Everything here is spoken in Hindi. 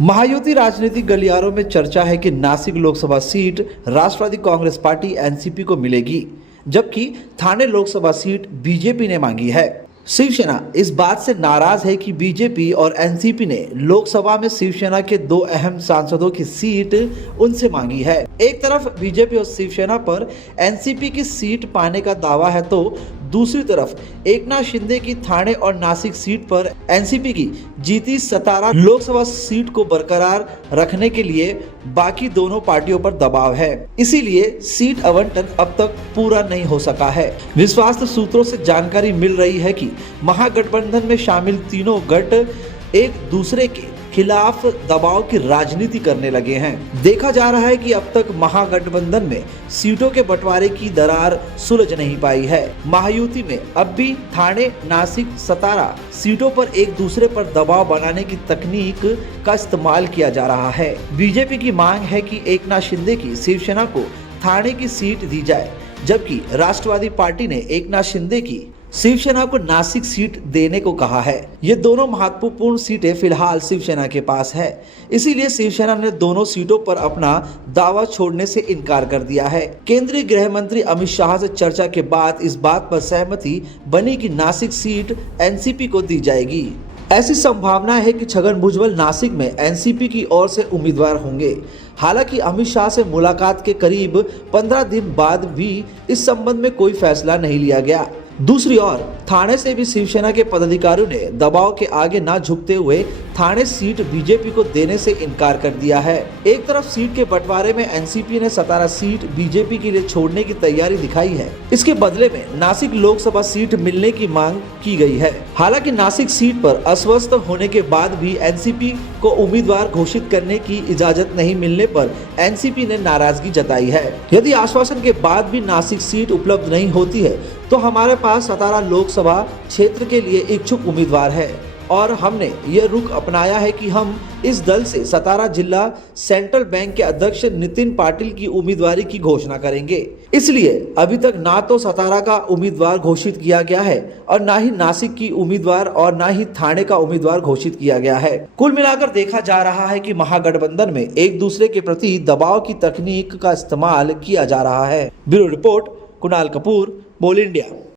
महायुति राजनीतिक गलियारों में चर्चा है कि नासिक लोकसभा सीट राष्ट्रवादी कांग्रेस पार्टी एनसीपी को मिलेगी, जबकि ठाणे लोकसभा सीट बीजेपी ने मांगी है। शिवसेना इस बात से नाराज है कि बीजेपी और एनसीपी ने लोकसभा में शिवसेना के दो अहम सांसदों की सीट उनसे मांगी है। एक तरफ बीजेपी और शिवसेना पर एनसीपी की सीट पाने का दावा है, तो दूसरी तरफ एकनाथ शिंदे की ठाणे और नासिक सीट पर एनसीपी की जीती सतारा लोकसभा सीट को बरकरार रखने के लिए बाकी दोनों पार्टियों पर दबाव है। इसीलिए सीट आवंटन अब तक पूरा नहीं हो सका है। विश्वस्त सूत्रों से जानकारी मिल रही है कि महागठबंधन में शामिल तीनों गठ एक दूसरे के खिलाफ दबाव की राजनीति करने लगे हैं। देखा जा रहा है कि अब तक महागठबंधन में सीटों के बंटवारे की दरार सुलझ नहीं पाई है। महायुति में अब भी ठाणे, नासिक, सतारा सीटों पर एक दूसरे पर दबाव बनाने की तकनीक का इस्तेमाल किया जा रहा है। बीजेपी की मांग है कि एकनाथ शिंदे की शिवसेना को ठाणे की सीट दी जाए, जबकि राष्ट्रवादी पार्टी ने एकनाथ शिंदे की शिवसेना को नासिक सीट देने को कहा है। ये दोनों महत्वपूर्ण सीटें फिलहाल शिवसेना के पास है, इसीलिए शिवसेना ने दोनों सीटों पर अपना दावा छोड़ने से इनकार कर दिया है। केंद्रीय गृह मंत्री अमित शाह से चर्चा के बाद इस बात पर सहमति बनी कि नासिक सीट एनसीपी को दी जाएगी। ऐसी संभावना है कि छगन भुजबल नासिक में एनसीपी की ओर से उम्मीदवार होंगे। हालांकि अमित शाह से मुलाकात के करीब 15 दिन बाद भी इस संबंध में कोई फैसला नहीं लिया गया। दूसरी ओर ठाणे से भी शिवसेना के पदाधिकारियों ने दबाव के आगे ना झुकते हुए ठाणे सीट बीजेपी को देने से इनकार कर दिया है। एक तरफ सीट के बंटवारे में एनसीपी ने सतारा सीट बीजेपी के लिए छोड़ने की तैयारी दिखाई है। इसके बदले में नासिक लोकसभा सीट मिलने की मांग की गई है। हालांकि नासिक सीट पर अस्वस्थ होने के बाद भी एनसीपी को उम्मीदवार घोषित करने की इजाजत नहीं मिलने पर एनसीपी ने नाराजगी जताई है। यदि आश्वासन के बाद भी नासिक सीट उपलब्ध नहीं होती है तो हमारे पास सतारा लोकसभा क्षेत्र के लिए इच्छुक उम्मीदवार है और हमने ये रुख अपनाया है कि हम इस दल से सतारा जिला सेंट्रल बैंक के अध्यक्ष नितिन पाटिल की उम्मीदवारी की घोषणा करेंगे। इसलिए अभी तक ना तो सतारा का उम्मीदवार घोषित किया गया है और ना ही नासिक की उम्मीदवार और ना ही ठाणे का उम्मीदवार घोषित किया गया है। कुल मिलाकर देखा जा रहा है कि महागठबंधन में एक दूसरे के प्रति दबाव की तकनीक का इस्तेमाल किया जा रहा है। ब्यूरो रिपोर्ट, कुणाल कपूर, बोल इंडिया।